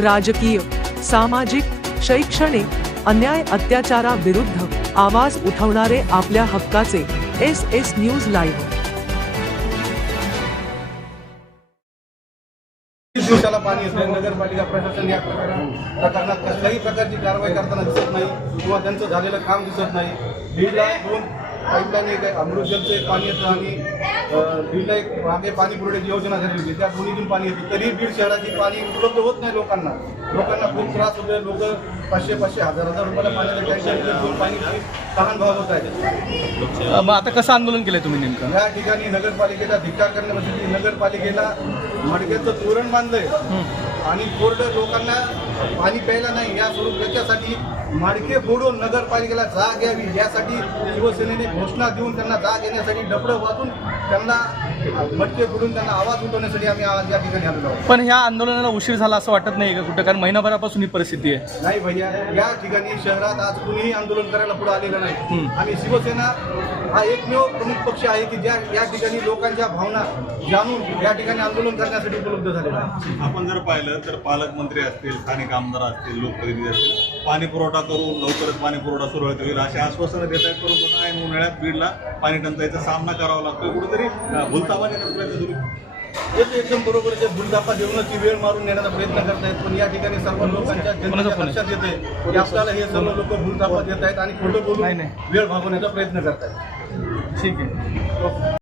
राजकीय सामाजिक शैक्षणिक अन्याय अत्याचाराविरुद्ध आवाज उठवणारे आपल्या हक्काचे एस एस न्यूज लाईव्ह. दिवसाला पाणी येते नगरपालिका प्रशासन या प्रकारा- प्रकरणात कसल्याही प्रकारची कारवाई करताना दिसत नाही किंवा त्यांचं झालेलं काम दिसत नाही. बीडला दोन पाईपलाईन एक आहे अमृतजलचं एक पाणी येतं आणि बीडला एक मागे पाणी पुरवठ्याची योजना झालेली होती. त्या दोन्हीतून पाणी येतं. तरी बीड शहराची पाणी उपलब्ध होत नाही लोकांना. लोकांना खूप त्रास होतोय. लोक पाचशे पाचशे हजार हजार रुपयाला पाण्याचं टँकर पाणीची तहान भाव होत आहे. मग आता कसं आंदोलन केलंय तुम्ही नेमकं? या ठिकाणी नगरपालिकेला धिक्कार करण्यासाठी नगरपालिकेला मडक्याचं तोरण बांधलंय. आणि कोरडं लोकांना पाणी प्यायला नाही या स्वरूप याच्यासाठी माडके फोडून नगरपालिकेला जाग यावी यासाठी शिवसेनेने घोषणा देऊन त्यांना जाग येण्यासाठी डबडं वाचून त्यांना मटके फोडून त्यांना आवाज उठवण्यासाठी आम्ही आज या ठिकाणी आलेलो आहोत. पण ह्या आंदोलनाला उशीर झाला असं वाटत नाही का कुठं? कारण महिनाभरापासून ही परिस्थिती आहे. नाही भैया या ठिकाणी शहरात आज कुणीही आंदोलन करायला पुढे आलेलं नाही. आणि शिवसेना हा एकमेव प्रमुख पक्ष आहे की ज्या या ठिकाणी लोकांच्या भावना जाणून या ठिकाणी आंदोलन करण्यासाठी उपलब्ध झालेला आहे. आपण जर पाहिलं तर पालकमंत्री असतील स्थानिक आमदार असतील लोकप्रतिनिधी असतील पाणी पुरवठा करून लवकरच पाणी पुरवठा सुरळीत होईल अशी आश्वासनं देत आहेत परंतु काय उन्हाळ्यात बीडला पाणी टंचाईचा सामना करावा लागतोय कुठेतरी प्रयत्न सुरू. हे तर एकदम बरोबर आहे भूलदापा देऊनच ती वेळ मारून नेण्याचा प्रयत्न करतायत पण या ठिकाणी सर्व लोकांच्या जनतेच्या. लक्षात येते की आपल्याला हे सर्व लोक भूलदापा देत आहेत आणि खोटं नाही, बोलून नाही. वेळ भागवण्याचा प्रयत्न करतायत ठीक आहे